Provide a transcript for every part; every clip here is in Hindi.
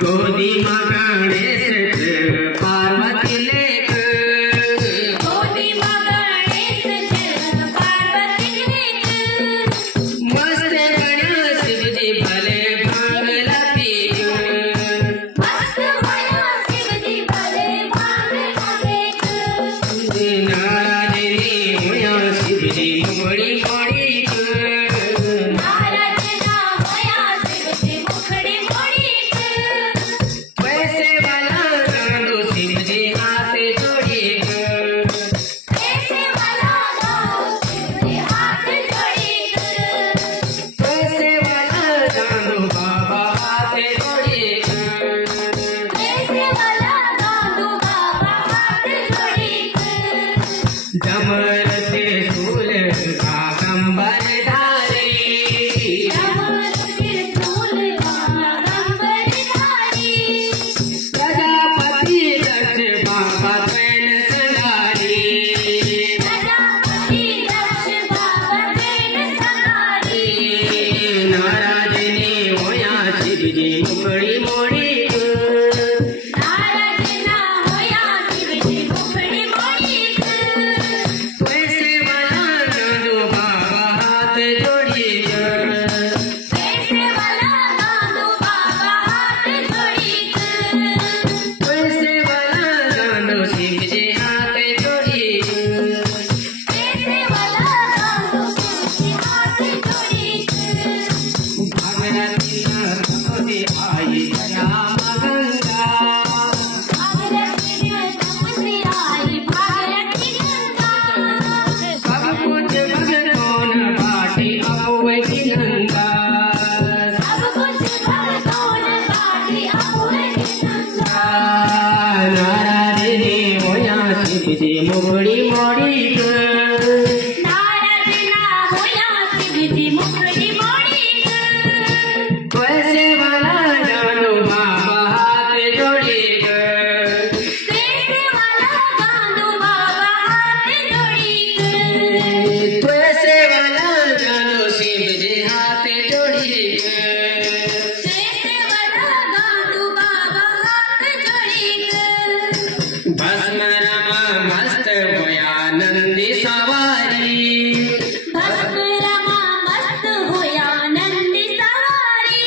गोदी माँ गणेश पार्वती लेक, गोदी माँ गणेश पार्वती लेक, मस्त गणेश शिव जी भले भांगला पीक, मस्त गणेश शिव जी भले भांगला पीक, नारायणी होया शिव जी मुखड़ी मोड़ी, डमर त्रिशूल बागंबर धारी, डमर त्रिशूल बागंबर धारी, प्रजापति दक्ष बाबा तैन संगारी, प्रजापति दक्ष बाबा तैन संगारी, नारायणी होया शिव जी मुखड़ी मोड़ी, मुखड़ी मोड़ी, नारायणा होया शिव जी मुखड़ी मोड़ी, पैसे वाला जानो बाबा हाथ जोड़ी, पैसे वाला जानो बाबा हाथ जोड़ी, पैसे वाला जानो शिव जी हाथ जोड़ी, पैसे वाला जानो बाबा हाथ जोड़ी, भस्म मस्त होया नंदी सवारी, भस्म रमा मस्त होया नंदी सवारी,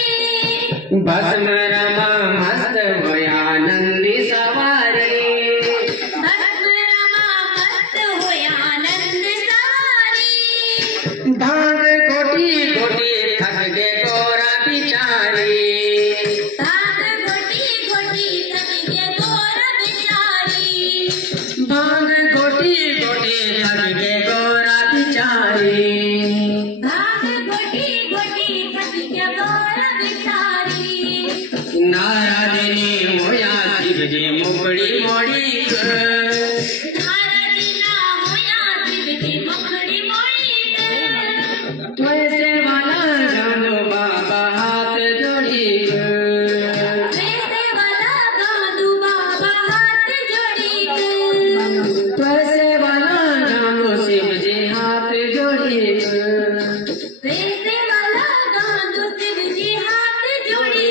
भस्म रमा मस्त होया नंदी सवारी, भस्म रमा मस्त होया नंदी सवारी, भांग गोटी गोटी थक गे गोरा बिचारी, भांग गोटी गोटी थक गे गोरा बिचारी, भांग गोटी गोटी थक गे गोरा बिचारी, भांग गोटी गोटी थक गे गोरा बिचारी, नारायणी होया शिव जी मुखड़ी मोड़ी, नारायणा होया शिव जी मुखड़ी मोड़ी, पैसे वाला जानो बाबा हाथ जोड़ी, पैसे वाला जानो बाबा हाथ जोड़ी, पैसे वाला जानो शिव जी हाथ जोड़ी, पैसे वाला जानो शिव जी हाथ जोड़ी।